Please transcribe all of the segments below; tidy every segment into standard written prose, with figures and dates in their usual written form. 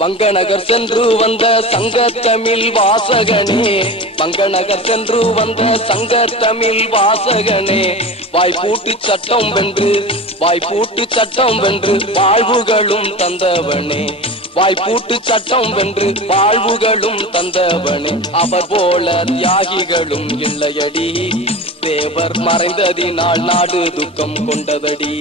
வங்கநகர் சென்று வந்த சங்க தமிழ் வாசகனே, வங்கநகர் சென்று வந்த சங்க தமிழ் வாசகனே, வாய்ப்பூட்டு சட்டம் வென்று வாய்ப்பூட்டு சட்டம் வென்று வாழ்வுகளும் தந்தவனே, வாய்ப்பூட்டு சட்டம் வென்று வாழ்வுகளும் தந்தவனே, அவர் போல தியாகிகளும் இல்லையடி, தேவர் மறைந்ததினால் நாடு துக்கம் கொண்டதடி.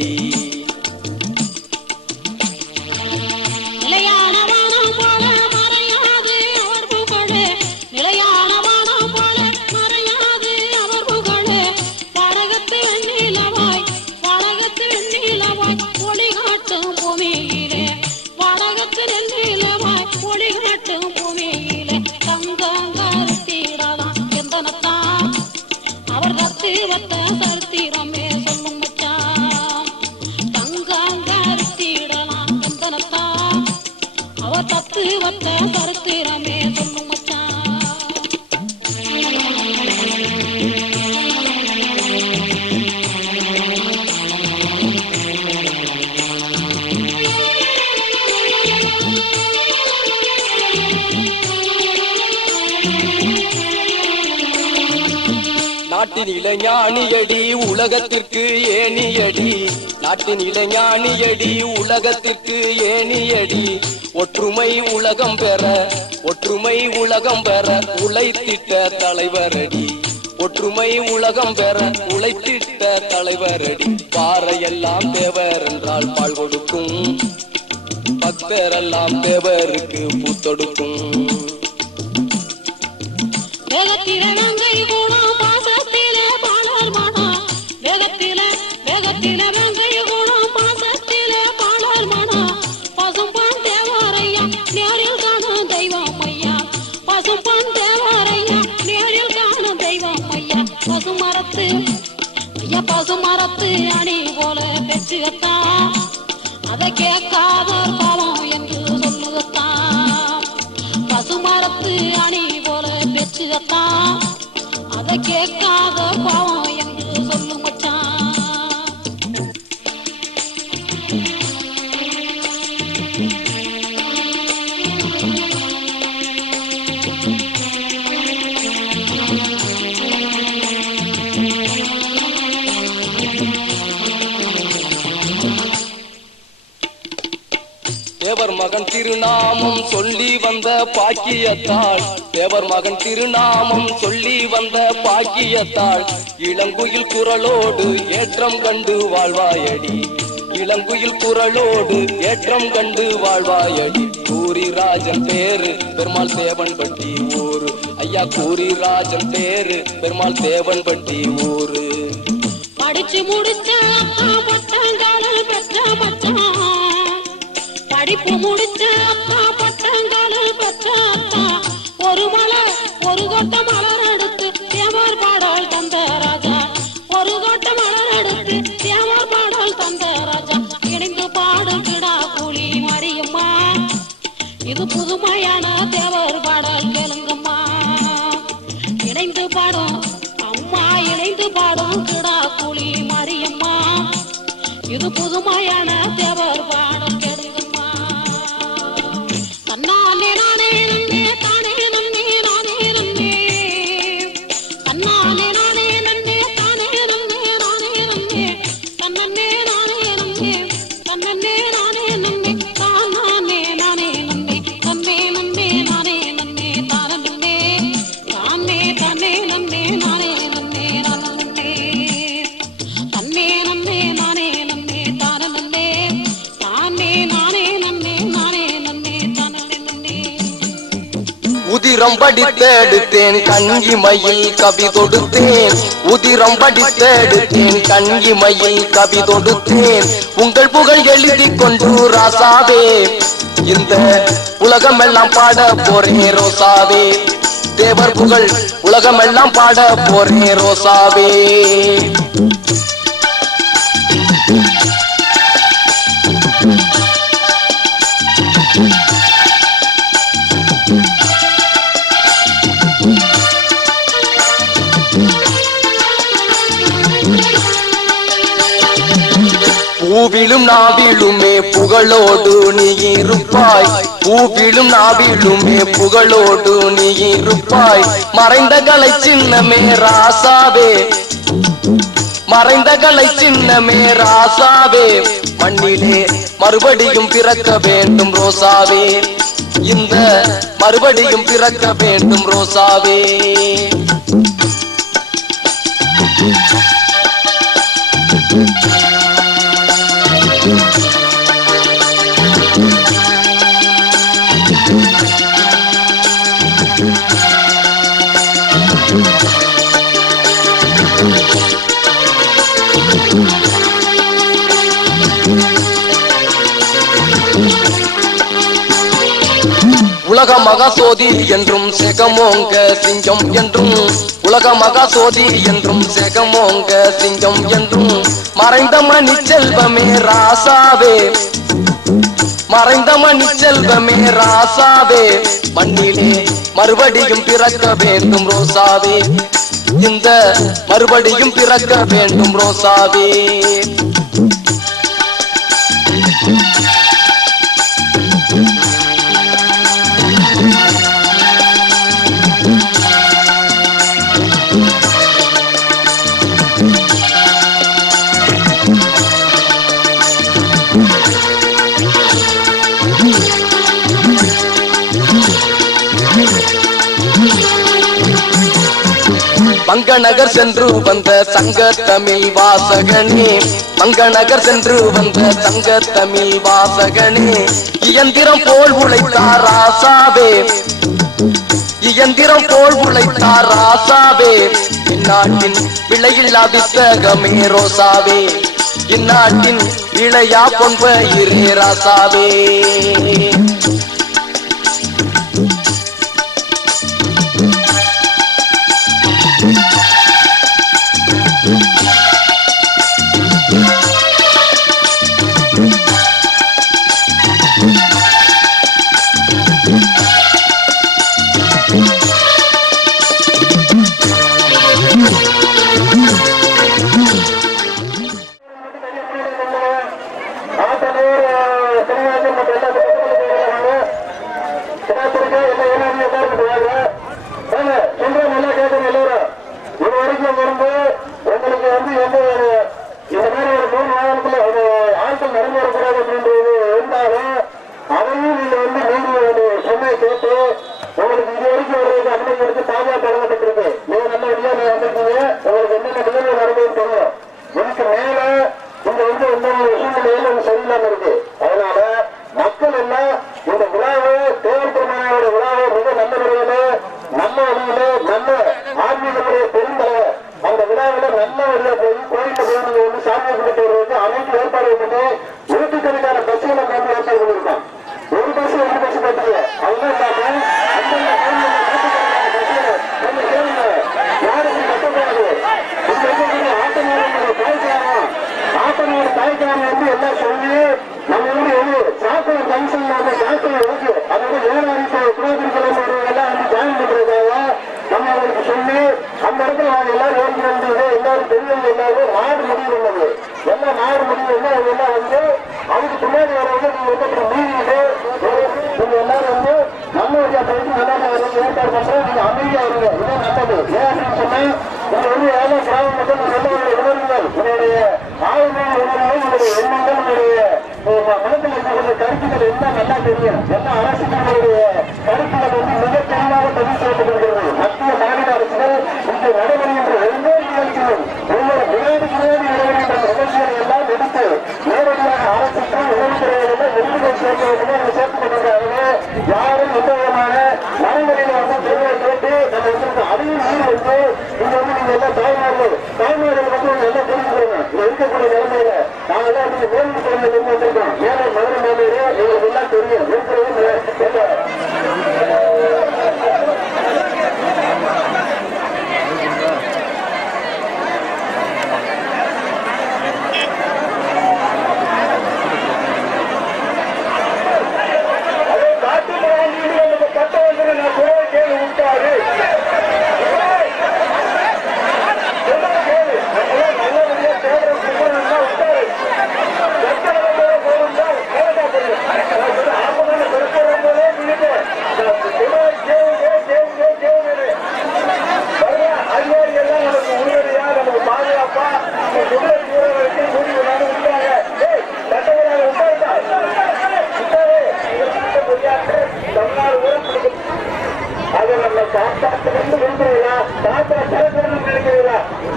நாட்டின் இளைஞானியடி உலகத்திற்கு ஏணியடி, நாட்டின் இளைஞானியடி உலகத்திற்கு ஏணியடி, ஒற்றுமை உலகம் பெற ஒற்றுமை உலகம் பெற உழைத்திட்ட தலைவரடி, ஒற்றுமை உலகம் பெற உழைத்திட்ட தலைவரடி, பாறையெல்லாம் தேவர் என்றால் பால் கொடுக்கும், பக்தரெல்லாம் தேவருக்கு பூத்தொடுக்கும். பசுமரத்து அணி போல பெற்றுகத்தான், அதை கேட்காத பாவம் என்று சொல்லுகத்தான், பசுமரத்து அணி போல பெற்றுகத்தான், அதை கேட்காத பாவம் என்று சொல்லு மச்சான். தேவர் மகன் திருநாமம் சொல்லி வந்த பாக்கியத்தாள், தேவர் மகன் திருநாமம் சொல்லி வந்த பாக்கியத்தாள், இளங்குயில் குரலோடு ஏற்றம் கண்டு வாழ்வாயடி, இளங்குயில் குரலோடு ஏற்றம் கண்டு வாழ்வாயடி. கூரிராஜன் பேரு பெருமாள் தேவன்பட்டி ஊரு, ஐயா கூரிராஜன் பேரு பெருமாள் தேவன்பட்டி ஊரு. படிச்சு முடிச்ச அப்பா பட்டங்கால பெற்ற மச்சான், படிப்பு முடிச்ச அப்பா பட்டங்கால பெற்ற அப்பா, ஒரு மலை ஒரு கொட்ட மலர் எடுத்து தேவர் பாடல் தந்த ராஜா, ஒரு கொட்ட மலர் எடுத்து தேவர் பாடல் தந்த ராஜா, இணைந்து பாடும் கிடா கூலி மறியம்மா, இது புதுமையான தேவர் பாடல் கேளுங்கம்மா, இணைந்து பாடும் அம்மா இணைந்து பாடும் கிடா கூலி மறியம்மா, இது புதுமையான தேவர் பாடல் கேளுங்கம்மா. தன்னாலே நானே நன்னே தானே நன்னே நானே நன்னே, தன்னாலே நானே நன்னே தானே நன்னே நானே நன்னே, தன்னே நானே நன்னே தன்னே நானே நன்னே தானே நானே நன்னே, தன்னே நன்னே நானே நன்னே தானே நன்னே, தானே தானே நன்னே நானே நன்னே நானே, தன்னே நன்னே நானே நன்னே தானே நன்னே, தானே நானே நன்னே நானே நன்னே தானே நன்னே. உதிரம் படித்தெடுத்தேன் கஞ்சி மயில் கவி தொடுத்தேன், உதிரம் படித்தெடுத்தேன் கஞ்சி மயில் கவி தொடுத்தேன், உங்கள் புகழ் எழுதி கொண்டு ராசாவே, இந்த உலகமெல்லாம் பாட போறேன் ரோசாவே, தேவர் புகழ் உலகமெல்லாம் பாட போறேன் ரோசாவே. புகழோடு நீ இருப்பாய். பூவிலும் நாவிலுமே புகழோடு நீ இருப்பாய். மறைந்த கலை சின்னமே ராசாவே, மறைந்த கலை சின்னமே ராசாவே, மண்ணிலே மறுபடியும் பிறக்க வேண்டும் ரோசாவே, இந்த மறுபடியும் பிறக்க வேண்டும் ரோசாவே. உலக மகாசோதி என்றும் செகமோங்க சிங்கம் என்றும், உலக மகாசோதி என்றும் செகமோங்க சிங்கம் என்றும், மறைந்த மணி செல்வமே ராசாவே, மறைந்த மணி செல்வமே ராசாவே, மண்ணிலே மறுபடியும் பிறக்க வேண்டும் ரோசாவே, இந்த மறுபடியும் பிறக்க வேண்டும் ரோசாவே. மங்கநகர் சென்று வந்த சங்க தமிழ் வாசகனே, மங்கநகர் சென்று வந்த சங்க தமிழ் வாசகனே, இயந்திரம் போல் உழைத்தார் ராசாவே, இயந்திரம் போல் உழைத்தார் ராசாவே, இந்நாட்டின் விலையில்லா புத்தகமே ரோசாவே, இந்நாட்டின் இளையா பொன்பயிரே ராசாவே.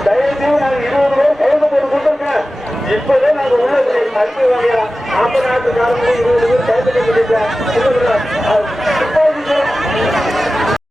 தயவுசெய்து நாங்க 20 பேர் கைது போட்டு கொடுத்துருக்கேன். இப்பவே நாங்க உள்ள அறிக்கை வாங்கிறோம். 40 நாட்டுக்காரங்களும் 20 பேர் கைது பண்ணிருக்கேன்.